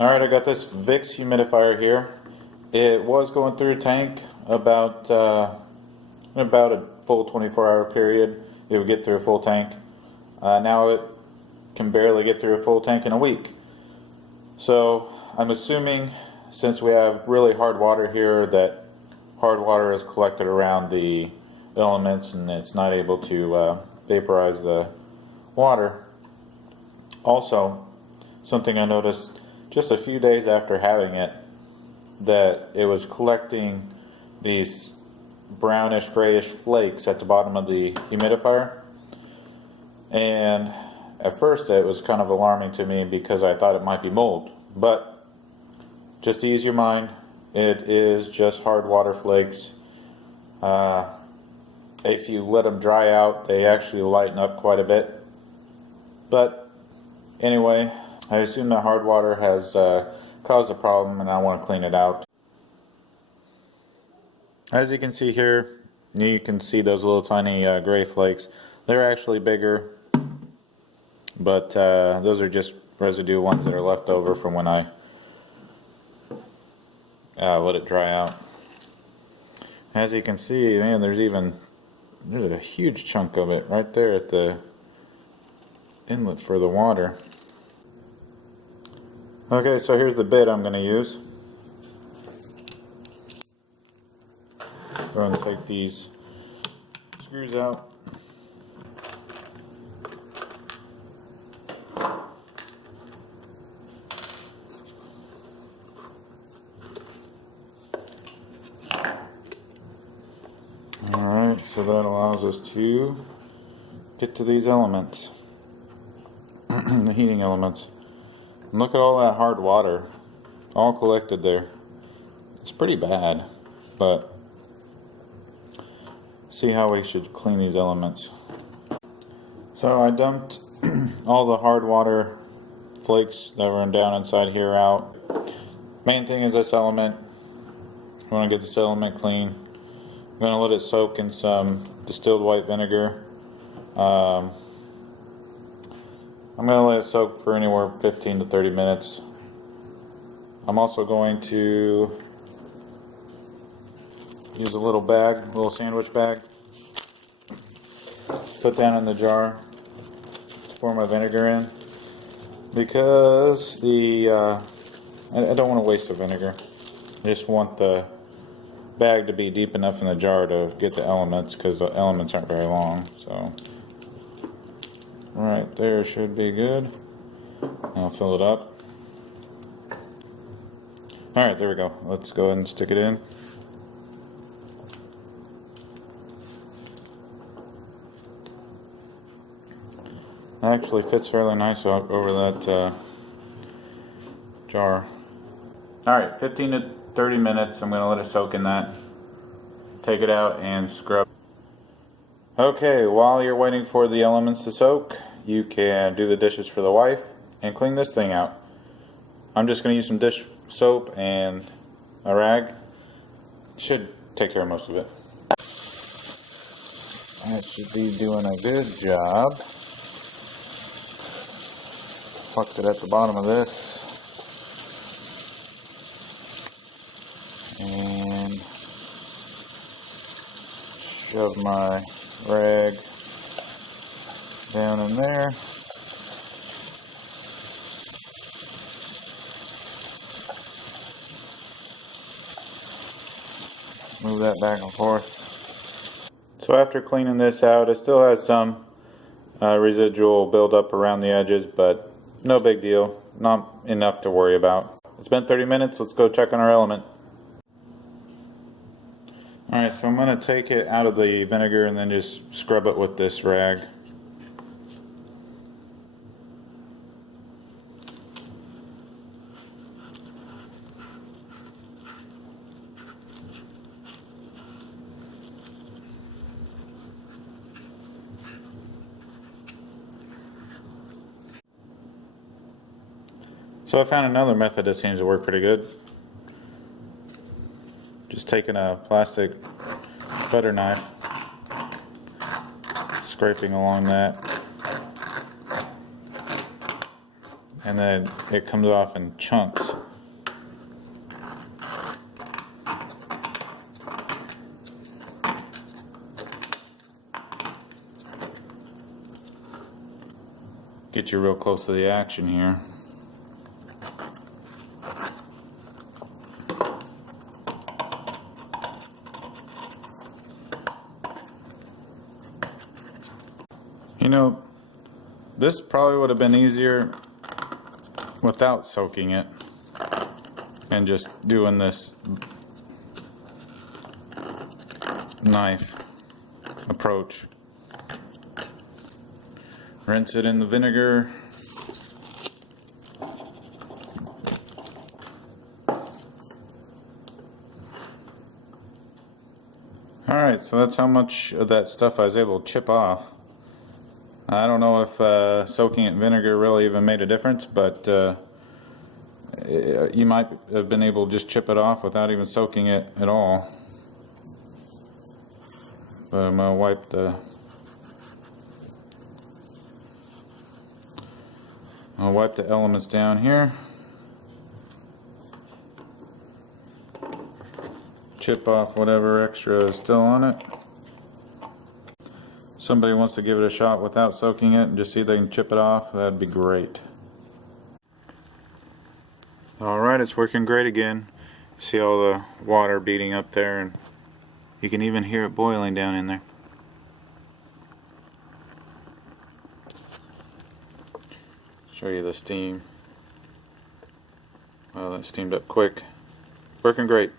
Alright, I got this Vicks humidifier here. It was going through a tank about a full 24-hour period. It would get through a full tank. Now it can barely get through a full tank in a week. So I'm assuming, since we have really hard water here, that hard water is collected around the elements and it's not able to vaporize the water. Also, something I noticed just a few days after having it, that it was collecting these brownish grayish flakes at the bottom of the humidifier, and at first it was kind of alarming to me because I thought it might be mold, but just to ease your mind, it is just hard water flakes. If you let them dry out, they actually lighten up quite a bit. But anyway, I assume that hard water has caused a problem and I want to clean it out. As you can see here, you can see those little tiny gray flakes. They're actually bigger, but those are just residue ones that are left over from when I let it dry out. As you can see, man, there's a huge chunk of it right there at the inlet for the water. Okay, so here's the bit I'm going to use. Go ahead and take these screws out. Alright, so that allows us to get to these elements, the heating elements. And look at all that hard water, all collected there. It's pretty bad, but see how we should clean these elements. So I dumped all the hard water flakes that were down inside here out. Main thing is this element. I want to get this element clean. I'm going to let it soak in some distilled white vinegar. I'm going to let it soak for anywhere 15 to 30 minutes. I'm also going to use a little bag, a little sandwich bag, put down in the jar to pour my vinegar in, because I don't want to waste the vinegar. I just want the bag to be deep enough in the jar to get the elements, because the elements aren't very long. So right there should be good. I'll fill it up. Alright, there we go. Let's go ahead and stick it in. It actually fits fairly nice over that jar. Alright, 15 to 30 minutes. I'm going to let it soak in that. Take it out and scrub. Okay, while you're waiting for the elements to soak, you can do the dishes for the wife and clean this thing out. I'm just going to use some dish soap and a rag. Should take care of most of it. That should be doing a good job. Plucked it at the bottom of this. And shove my rag down in there. Move that back and forth. So after cleaning this out, it still has some residual buildup around the edges, but no big deal. Not enough to worry about. It's been 30 minutes. Let's go check on our element. Alright, so I'm going to take it out of the vinegar and then just scrub it with this rag. So I found another method that seems to work pretty good. Just taking a plastic butter knife, scraping along that, and then it comes off in chunks. Get you real close to the action here. You know, this probably would have been easier without soaking it and just doing this knife approach. Rinse it in the vinegar. Alright, so that's how much of that stuff I was able to chip off. I don't know if soaking it in vinegar really even made a difference, but you might have been able to just chip it off without even soaking it at all. But I'm going to wipe the elements down here. Chip off whatever extra is still on it. Somebody wants to give it a shot without soaking it and just see if they can chip it off, that'd be great. Alright, it's working great again. See all the water beating up there, and you can even hear it boiling down in there. Show you the steam. Well, that steamed up quick. Working great.